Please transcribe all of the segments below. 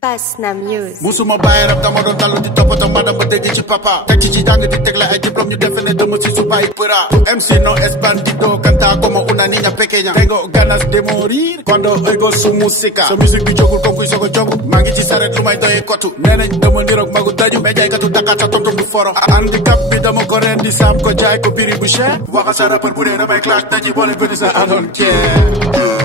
Basna Music. musuma bàyyi rap dama doon dallu di toppatoo madame ba dégg ci papa teg ci jàng di tegle ay diplôme ñu defe ne dama si su bàyyi përa tu MC no espandido canta como una niña pequeña tengo ganas de morir cuando oigo su música sa musique bi jógul comme kuy soog a jóg maa ngi ci saret lu may doyee kotu nee nañ dama niroog magu daju mais jaaykatu Dakar sa tonton du foro handicap bi dama ko ren di saam ko jaay ko prix bu cher waxa sa rappeur bu dee damay clash daji boole bëri sa adoon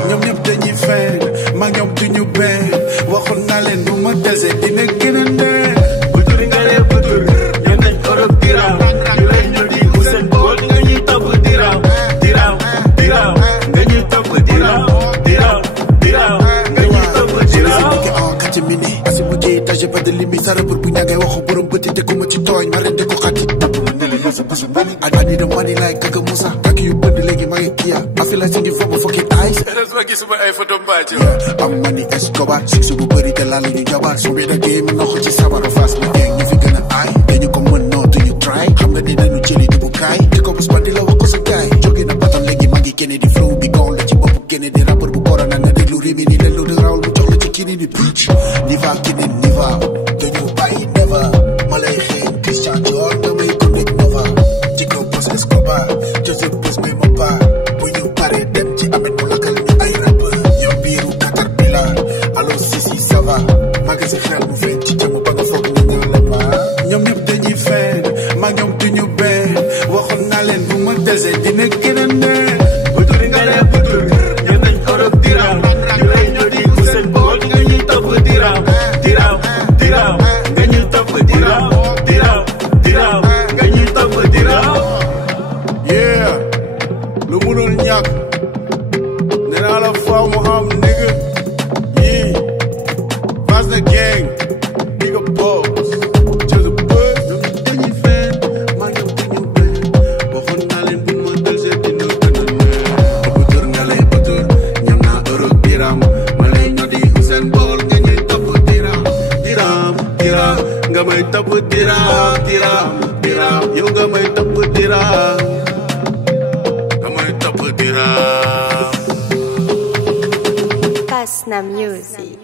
ñoom ñëpp dañuy fen maa ñoom duñu benn waxoon naa leen du ma dese dina gën a neex butur nga lee butur ñen nañ Europe diraw ñu lay ñu di Usain Bolt nga ñuy topp diraw diraw diraw nga ñuy topp diraw diraw diraw nga ñuy topp diraw en kati mini asi mu jee taje pas de limite sa rappeur bu ñagay waxu borom bëti te ko ma ci tooñ ma ren de ko xati topp ma ne la yow sa basu bani I need the money like Kaka Moussa kaki yu bënd léegi ma ngi Kia I feel like singing for my fucking eyes ma gisuma ay photo mbaajo am mani Escobar six bu bëri te laalu ñu jabar su bi da game noxu ci sabar fast na gang ñu fi gën a aay dañu ko mën noo duñu try xam nga ni dañu jëli di bu kaay di ko bus bandi la wax ko sa gaay jóge na batam léegi ma ngi génne di flow bi goon la ci bopp génne di rappeur bu corona nga déglu rimi ni leen lu di rawul mu jox la ci kini ni bitch niva kini niva dañu bàyyi never ma lay xëy Christian Dior nga may ko nit nova ci ko bus Escobar joseph bus may ma paar bu ñu pare dem ci amet mu lakkal ñu ay rappeur yow biiru Caterpillar allo Sissi ça va maa sa xel mu feeñ ci jëmm ba nga foog ñu ñaan la ma ñoom ñëpp dañuy fen maa ñoom duñu benn waxoon naa leen bu ma dese dina gën a neex butur nga lee butur ñen nañ Europe diraw ñu lay ñoo di Usain Bolt nga ñuy topp diraw diraw diraw nga ñuy topp diraw diraw diraw nga ñuy topp diraw yeah lu mënul ñàkk nee naa la faaw mu am nigga yii pass the gang nigga boss just a buzz ñoom dañuy fen maa ñoom duñu benn waxoon naa leen bu ma del seet dina gën a neex butur nga lay butur ñam naa Europe diram ma lay ñoo di Usain Bolt nga ñuy topp diram diram diram nga may topp diram diram diram yow nga may topp diram nga may topp diram Basna Music.